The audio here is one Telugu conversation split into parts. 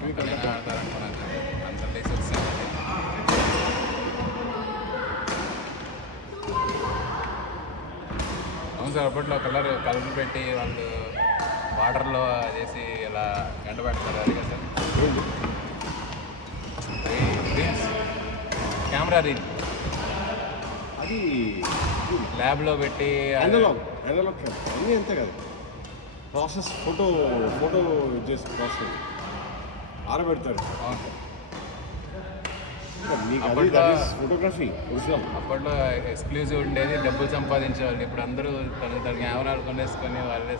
నెక్స్ట్ వీక్ నేను ఆడతారనుకున్నాను సార్ అంత ప్లేస్ వచ్చాను. అవును సార్, అప్పట్లో కలర్ పెట్టి వాళ్ళు వాటర్లో చేసి ఇలా గంట పెడతారు అది కదా సార్. రీల్స్, కెమెరా రీల్ అది ల్యాబ్లో పెట్టి అనలాగ్ అన్నీ అంతే కదా. ప్రాసెస్ ఫోటో చేసే ప్రాసెస్ ఆరబెడతారు. అవును సార్. మీకు అప్పట్లో ఫోటోగ్రఫీ ఒరిజినల్. అప్పట్లో ఎక్స్క్లూజివ్ ఉండేది, డబ్బులు సంపాదించేవాళ్ళు. ఇప్పుడు అందరూ తన కెమెరాలు కొనేసుకొని వాళ్ళే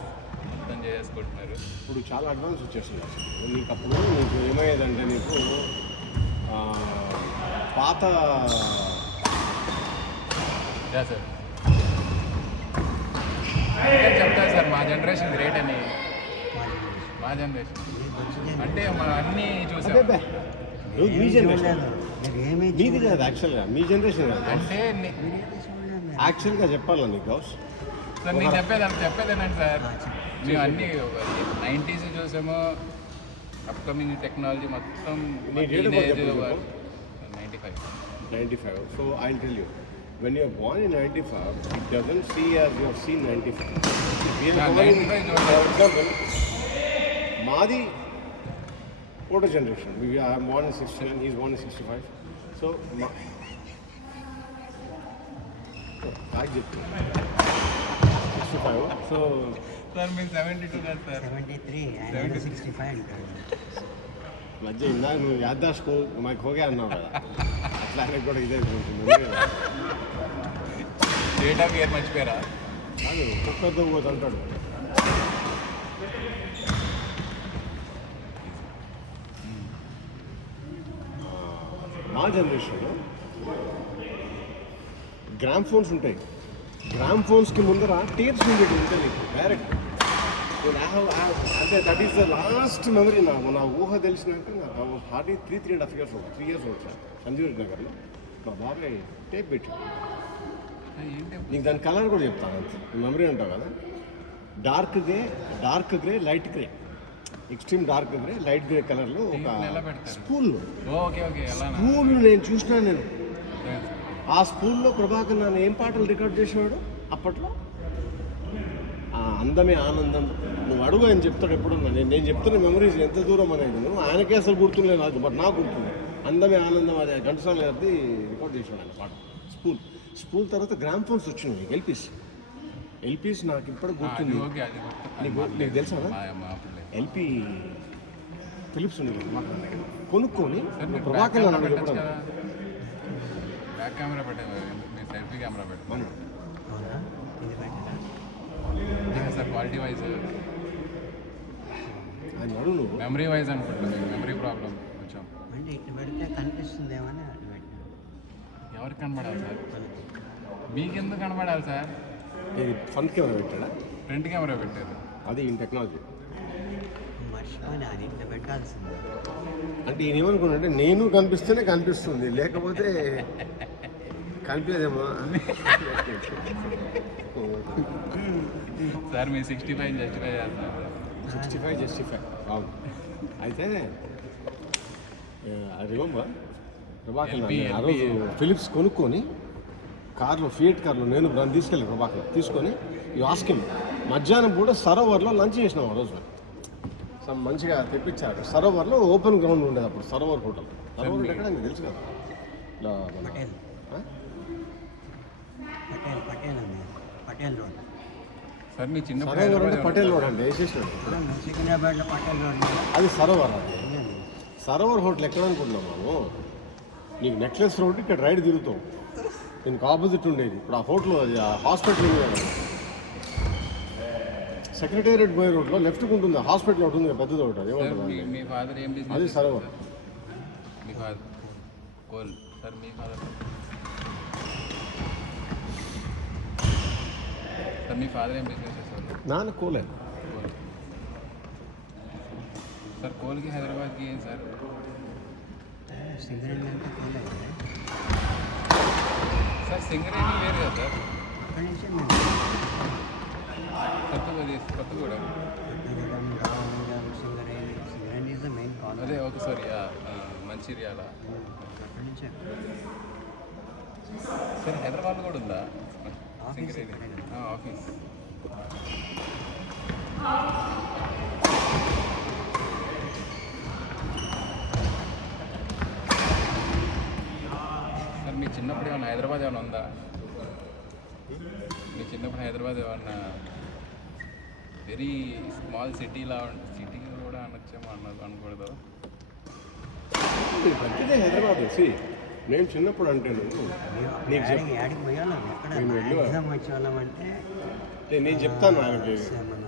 మొత్తం చేసుకుంటున్నారు. ఇప్పుడు చాలా అడ్వాన్స్ వచ్చేస్తుంది అసలు. నీకు అప్పుడు నీకు ఏమయ్యేదంటే నీకు పాత సార్ చెప్తారు సార్ మా జనరేషన్ గ్రేట్ అని. మా జనరేషన్ అంటే మనం అన్నీ చూసాం. మీ జనరేషన్ మీది కాదు యాక్చువల్గా, మీ జనరేషన్ కాదు. అంటే యాక్చువల్గా చెప్పాలా నీకు గౌస్ సార్ నేను చెప్పేదేనండి సార్. మేము అన్నీ 90s చూసాము. అప్కమింగ్ టెక్నాలజీ మొత్తం నీ date of birth 95. So I'll tell you, when you are born in 95, it doesn't see as you have seen 95. If you are born in, for example, Madi older generation. I am born in 69, he is born in 65. So I get 65. So sir మీరు 72 కాదు సార్, 73 65 అంటాడు. మధ్య ఇందాక నువ్వు యాదాష్కో మాకు హోగే అన్నావు కదా, అట్లా ఆయనకు కూడా ఇదే ఉంటుంది. డేట్ ఆఫ్ ఇయర్ మర్చిపోయారా? కాదు ఒక్కొక్కరితో పోతు అంటాడు. మా జనరేషన్లో గ్రామ్ ఫోన్స్ ఉంటాయి. గ్రామ్ ఫోన్స్కి ముందర టేప్స్ ఉండేవి ఉంటాయి నీకు డైరెక్ట్. అంటే that is the last memory. నా ఊహ తెలిసినాక నాకు హార్డ్లీ 3.5 years వచ్చాను సంజీవ్ నగర్లో. మా బాబాయ్ టేప్ పెట్టి నీకు దాని కలర్ కూడా చెప్తాను. మెమరీ అంటావు కదా, dark grey light grey, extreme dark grey light grey కలర్లో ఒక స్కూల్లో నేను చూసినాను. నేను ఆ స్కూల్లో ప్రభాకర్ నన్ను ఏం పాటలు రికార్డ్ చేసేవాడు అప్పట్లో. అందమే ఆనందం నువ్వు అడుగు ఆయన చెప్తాడు ఎప్పుడన్నా. నేను చెప్తున్న మెమరీస్ ఎంత దూరం అనేది నువ్వు ఆయనకే అసలు గుర్తులేదు నాకు, బట్ నాకు గుర్తుంది. అందమే ఆనందం అది ఘంటసాల గారిది రికార్డ్ చేసాడు ఆయన పాట. స్కూల్ తర్వాత గ్రామ్ ఫోన్స్ వచ్చినాయి ఎల్పీస్ నాకు ఇప్పుడు గుర్తుంది. నీకు తెలుసా ఎల్పీ ఫిలిప్స్ ఉండేది కొనుక్కొని ప్రభాకర్ నన్ను చెప్పడం బ్యాక్ కెమెరా పెట్టాను, మీ సెల్ఫీ కెమెరా పెట్టాను సార్. క్వాలిటీ వైజ్ ఆయన అడుగు నువ్వు మెమరీ వైజ్ అనుకుంటున్నాను. మెమరీ ప్రాబ్లం కొంచెం. అంటే ఇట్లా పెడితే కనిపిస్తుందేమని అట్లా పెట్టాను. ఎవరికి కనబడాలి సార్? మీకెందుకు కనబడాలి సార్? ఇది ఫ్రంట్ కెమెరా పెట్టాడా? ఫ్రంట్ కెమెరా పెట్టారు. అది ఈ టెక్నాలజీ. మర్చిపోయినా అది ఇట్లా పెట్టాల్సింది. అంటే ఈయన ఏమనుకున్నాడంటే నేను కనిపిస్తేనే కనిపిస్తుంది, లేకపోతే కనిపించదేమో. సార్ మీరు 65 జస్టిఫై చేస్తున్నారు. 65 అవును. అయితే రిమెంబర్ ప్రభాకర్ ఆ రోజు ఫిలిప్స్ కొనుక్కొని ఫియట్ కార్లో నేను తీసుకెళ్ళి ప్రభాకర్ తీసుకొని ఈ ఆస్కిమ్ మధ్యాహ్నం పూట సరోవర్లో లంచ్ చేసినాం. ఆ రోజు మంచిగా తెప్పించారు. సరోవర్లో ఓపెన్ గ్రౌండ్ ఉండేది అప్పుడు. సరోవర్ హోటల్ ఎక్కడ నీకు తెలుసు కదా. పటేల్ రోడ్ సార్ మీ చిన్న సరోవర్ అంటే పటేల్ రోడ్ అంటే వేసేసాడు. సికింద్రాబాద్లో పటేల్ రోడ్ అది సరోవర్. అది సరోవర్ హోటల్ ఎక్కడ అనుకుంటున్నాం మనము. నీకు నెక్లెస్ రోడ్ ఇక్కడ రైడ్ తిరుగుతాం, దీనికి ఆపోజిట్ ఉండేది. ఇప్పుడు ఆ హోటల్ హాస్పిటల్ ఉంది, సెక్రటేరియట్ పోయే రోడ్లో లెఫ్ట్కి ఉంటుంది. హాస్పిటల్ ఒకటి ఉంది పెద్దది ఒకటి. అది ఏమంటుంది? మీ ఫాదర్ ఏం బిజినెస్? అది సరోవర్. మీ ఫాదర్ కోల్ సార్. మీ ఫాదర్ సార్, మీ ఫాదర్ ఏం బిజినెస్ చేస్తారు? నాన్న కోలే సార్. కోల్కి హైదరాబాద్కి ఏం సార్? సింగరేణి అంటే కోలేదు సార్ సింగరేణి వేరు కదా సార్. అక్కడి నుంచి Kothagudem Kothagudem, Ramanagaram, Singareni. Singareni is the main colony. అదే ఓకే సారీ మంచిర్యాల. అక్కడి నుంచే సరే హైదరాబాద్లో కూడా ఉందా ఆఫీస్ సింగరేణి? ఇక్కడే కదా. ఆఫీస్. సార్ మీ చిన్నప్పుడు ఏమన్నా హైదరాబాద్ ఏమైనా ఉందా? మీ చిన్నప్పుడు హైదరాబాద్ ఏమన్నా వెరీ స్మాల్ సిటీలా సిటీ కూడా అనొచ్చేమో అనకూడదు. పెద్దదే హైదరాబాద్. నేను చిన్నప్పుడు అంటే నీకు యాడికి యాడికి పోయేవాళ్ళం ఎక్కడ మేము వెళ్ళేవాళ్ళం. ఎగ్జామ్ వచ్చేవాళ్ళం అంటే నేను చెప్తాను ఆయనకి. మన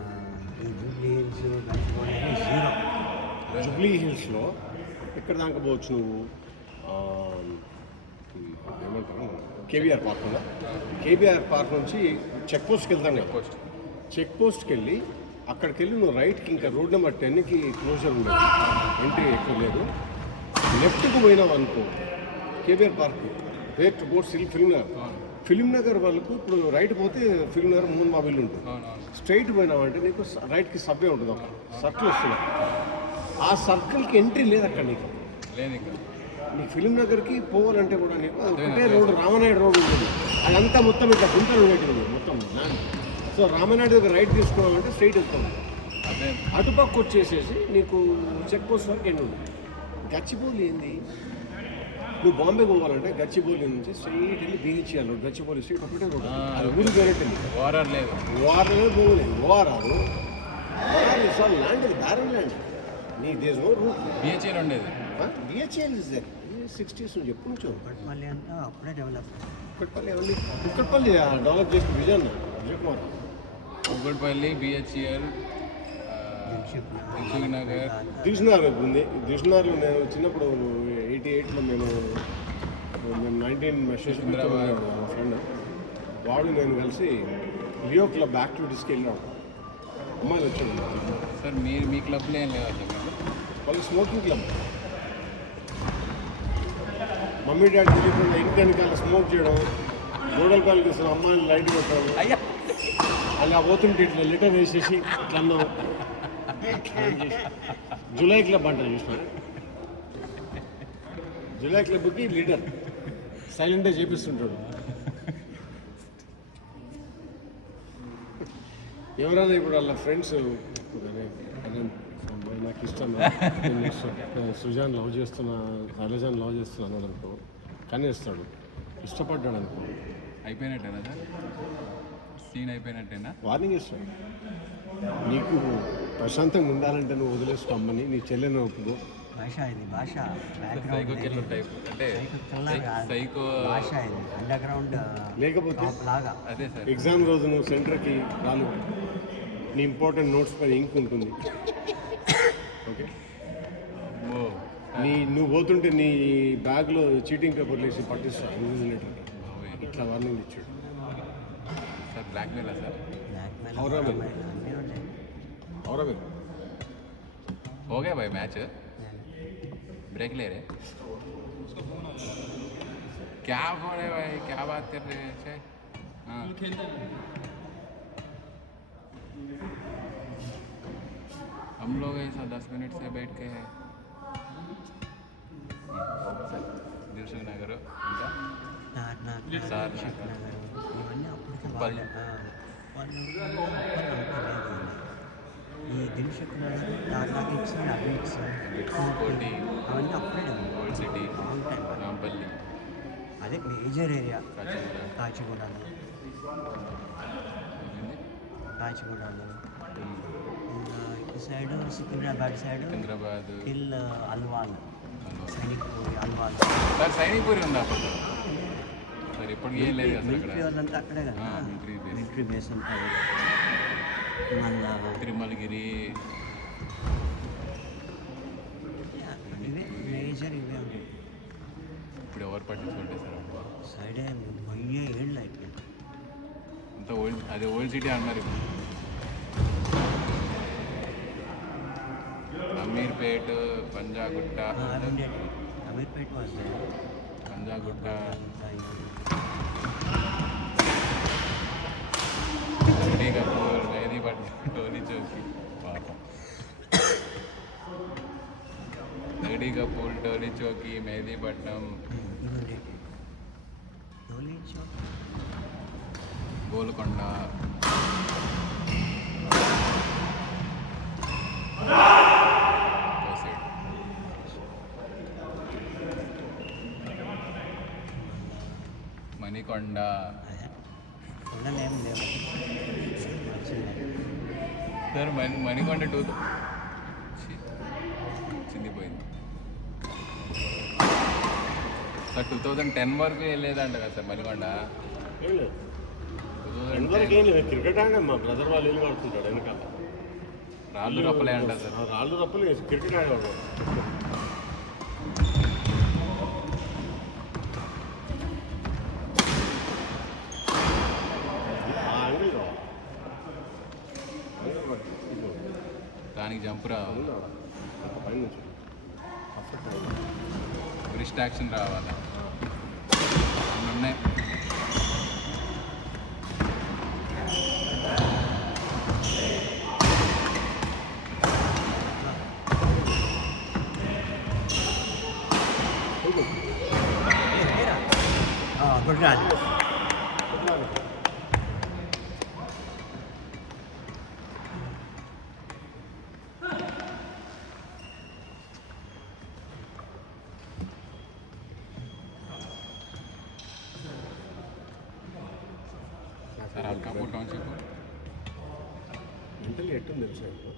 ఈ జూబ్లీ హిల్స్ గంచిబౌలి అన్నీ జీరో. జూబ్లీ హిల్స్లో ఎక్కడ దాకా పోవచ్చు నువ్వు? ఏమంటారు, కేబీఆర్ పార్క్ ఉందా? కేబీఆర్ పార్క్ నుంచి చెక్ పోస్ట్కి వెళ్తాం కదా. పోస్ట్ చెక్ పోస్ట్కి వెళ్ళి అక్కడికి వెళ్ళి నువ్వు రైట్కి ఇంకా రోడ్ నెంబర్ 10కి క్లోజర్ ఉండదు, ఎంట్రీ ఎక్కువ లేదు. లెఫ్ట్కి పోయినావు అనుకో KBR park, where to go Film Nagar. Film Nagar వాళ్ళకు ఇప్పుడు రైట్ పోతే ఫిల్మ్ నగర్ ముందు మా బిల్లు ఉంటుంది. అవునవును. స్ట్రైట్ పోయినావంటే నీకు రైట్కి సబ్వే ఉంటుంది, ఒక సర్కిల్ వస్తుంది. ఆ సర్కిల్కి ఎంట్రీ లేదు అక్కడ నీకు. లేదు ఇంకా. నీకు ఫిల్మ్ నగర్కి పోవాలంటే కూడా నీకు ఒకటే రోడ్డు, రామనాయుడు రోడ్ ఉంటుంది. అదంతా మొత్తం ఇట్లా గుంతలు ఉండేటివి మొత్తం ల్యాండ్. సో రామనాయుడు దగ్గర రైట్ తీసుకోవాలంటే స్ట్రైట్ వెళ్తాం. అదే అటుపక్క వచ్చేసేసి నీకు చెక్ పోస్ట్ వరకు ఎండ్ ఉంది. గచ్చిబౌలి ఏంది, నువ్వు బాంబే పోవాలంటే గచ్చిబౌలి నుంచి స్ట్రైట్ వెళ్ళి బీహెచ్ఎల్ రోడ్, గచ్చిబౌలి స్ట్రైట్ ఒకటే రోడ్. అది ఊరు వేరేటండి. వారాలు లేదు. వారాలు పోలేదు, వారాలు సార్ ల్యాండ్, అది బ్యారన్ ల్యాండ్. నీ దేశ్ నో రూట్. బిహెచ్ఎల్ ఉండేది. బిహెచ్ఎల్ ఇస్ దర్ 60s నుంచి ఎప్పటి నుంచో. కుక్కట్పల్లి అంతా అప్పుడే డెవలప్. కుక్కట్పల్లి ఎవరి కుక్కట్పల్లి డెవలప్ చేసిన విజయ్ కుమార్. కుక్కట్పల్లి, బిహెచ్ఎల్, దిల్సుఖ్ నగర్. దిల్సుఖ్నగర్ ఉంది. దిల్సుఖ్నగర్లో నేను చిన్నప్పుడు 88లో మేము 19 మెసేజ్ మా ఫ్రెండ్ వాడు నేను కలిసి లియో క్లబ్ యాక్టివిటీస్కి వెళ్ళినాడు. అమ్మాయిలు వచ్చాడు. సార్ మీరు మీ క్లబ్లో ఏం లేదా సార్? వాళ్ళు స్మోకింగ్ క్లబ్. మమ్మీ డాడీ తెలియకుండా ఇంటి వెనకాల స్మోక్ చేయడం, గోడల పాలు తీసిన అమ్మాయిలు లైట్ పెట్టడం, అయ్యా అలా పోతుంటే ఇట్లా లిటర్ వేసేసి ఇట్లా అన్నాం. జూలై క్లబ్ అంటారు చూసినారు. జూలై క్లబ్కి లీడర్ సైలెంట్గా చేపిస్తుంటాడు. ఎవరైనా ఇప్పుడు వాళ్ళ ఫ్రెండ్స్ నాకు ఇష్టం, నేను సుజాన్ లవ్ చేస్తున్నా, శైలజాన్ లవ్ చేస్తున్నాను అనుకో, కనేస్తాడు. ఇష్టపడ్డాడు అనుకో అయిపోయినట్టేనా సార్? సీన్ అయిపోయినట్టేనా? వార్నింగ్ ఇస్తాడు. నీకు ప్రశాంతంగా ఉండాలంటే నువ్వు వదిలేసుకో అమ్మని, నీ చెల్లెని ఒప్పుకో. భాష ఇది భాష సైకో కిల్లర్ టైప్ అంటే సైకో భాష ఇది అండర్ గ్రౌండ్ లేకపోతే లాగా. అదే సార్. ఎగ్జామ్ రోజు నువ్వు సెంటర్కి రాలు, నీ ఇంపార్టెంట్ నోట్స్ పైన ఇంక్ ఉంటుంది. ఓకే, ఓ నువ్వు పోతుంటే నీ బ్యాగ్లో చీటింగ్ పేపర్లు వేసి పట్టిస్తాడు ఇన్విజిలేటర్. ఇట్లా వార్నింగ్ ఇచ్చాడు. సార్ బ్లాక్మెయిలా సార్? అవునా బ్లాక్ మరి? అన్నీ ఉంటాయి. అవునా మీరు? हो गया भाई मैच, ब्रेक ले रहे क्या बोल रहे भाई, क्या बात कर रहे हैं? हाँ हम लोग ऐसा 10 मिनट से बैठ के हैं. दिलसुख नगर ఇంకా సార్ ఇవన్నీ అప్పటికే పల్లి. ఈ దిల్సుఖ్ నగర్ టాటాకి ఇచ్చిన అబిట్స్ కోటి, అవన్నీ అప్పుడే old city, long time. Rampalli, అదే మేజర్ ఏరియా. కాచిగూడ, కాచిగూడలో కాచిగూడలో ఇంకా ఇటు side Secunderabad side Secunderabad, till Alwal, Sainikpuri, Alwal. Sir Sainikpuri ఉందా అప్పుడు? సార్ ఇప్పటికి ఏం లేదు అసలు మిలిటరీ ఇక్కడ. వాళ్ళంతా అక్కడే కదా. మిలిటరీ బేస్, మిలిటరీ బేస్ ఉంటుంది. మళ్ళా తిరుమలగిరి. ఇవే మేజర్ ఇవే ఉంటాయి. ఇప్పుడు ఎవరు పట్టించుకుంటే సార్ అప్పుడు? సైడే 1000 ఏళ్ళు అయిపోయింది. అంత ఓల్డ్, అదే ఓల్డ్ సిటీ అన్నారు ఇప్పుడు. అమీర్పేట్, పంజాగుట్ట, అమీర్పేట వస్తుంది. పంజాగుట్ట, ఇంకా సిటీ కపూర్, టోనీ చౌకి పాపం. జగడీ కపూర్, టోనీ చౌకి, మెహదీపట్నం, ఇవన్నీ డోలీ చౌక్ గోల్కొండ, కోసేడ్. మణికొండ, అదే కొండలేం లేవు వచ్చింది సార్ మణికొండ చిందిపోయింది సార్. 2010 వరకు వెళ్ళేదంట కదా సార్ మణికొండ. ఏం లేదు 2010 ఎంతవరకు ఏం లేదు. క్రికెట్ ఆడే మా బ్రదర్ వాళ్ళు ఇల్లు ఆడుతుంటాడు వెనకాల. రాళ్ళు రప్పలే అంట సార్. రాళ్ళు తప్పలు క్రికెట్ ఆడేవాడు. ఆ యాంగిల్ కావాలి. దానికి జంప్ రావాలి, పైన నుంచి పర్ఫెక్ట్ యాంగిల్. బ్రిస్ట్ యాక్షన్ రావాలి. ఉన్నాయి కొట్టాలి సార్. అల్కాపూర్ టౌన్షిప్ మెంటలీ ఎట్టుంది తెలుసా ఇప్పుడు?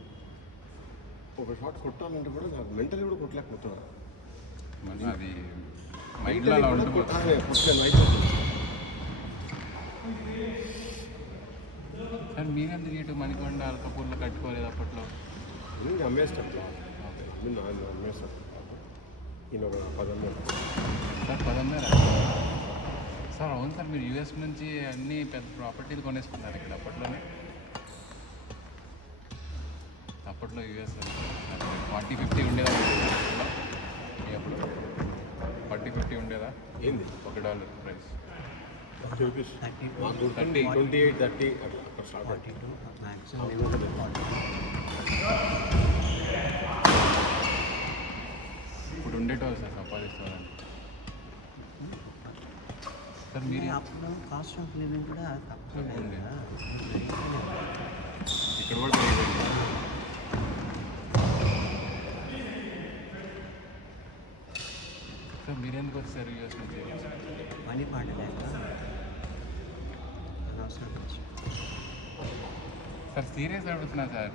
ఒక షాట్ కొట్టాలంటే కూడా నాకు మెంటలీ కూడా కొట్టలేకపోతున్నాను. మళ్ళీ అది మైండ్లో అలా ఉండిపోతుంది సార్. మీరెందుకు ఇటు మణికొండ, అల్కాపూర్లో కట్టుకోలేదు అప్పట్లో? అమ్మేస్తాను అమ్మేస్తాను. ఈయన ఒక 10 సార్ 10 సార్. అవును సార్, మీరు యూఎస్ నుంచి అన్ని పెద్ద ప్రాపర్టీలు కొనేసుకున్నారు ఇక్కడ అప్పట్లోనే. అప్పట్లో యూఎస్ 40-50 ఉండేదా అప్పుడు? 40-50 ఉండేదా? ఏంది $1 ప్రైస్? 30 రూపీస్ 32 28, 30 అక్కడ స్టార్ట్ 42 మ్యాక్సిమం ఇప్పుడు ఉండేటో సార్ సంపాదిస్తారని. సార్ మీరు అప్పుడు కాస్ట్ ఆఫ్ లివింగ్ కూడా తక్కువ ఉంది. కదా ఇక్కడ కూడా పెరిగింది. సార్ మీరెందుకు వచ్చారు యూఎస్ నుంచి? పని పాట లేక అనవసరం వచ్చి సార్ సీరియస్ అడుగుతున్నా సార్.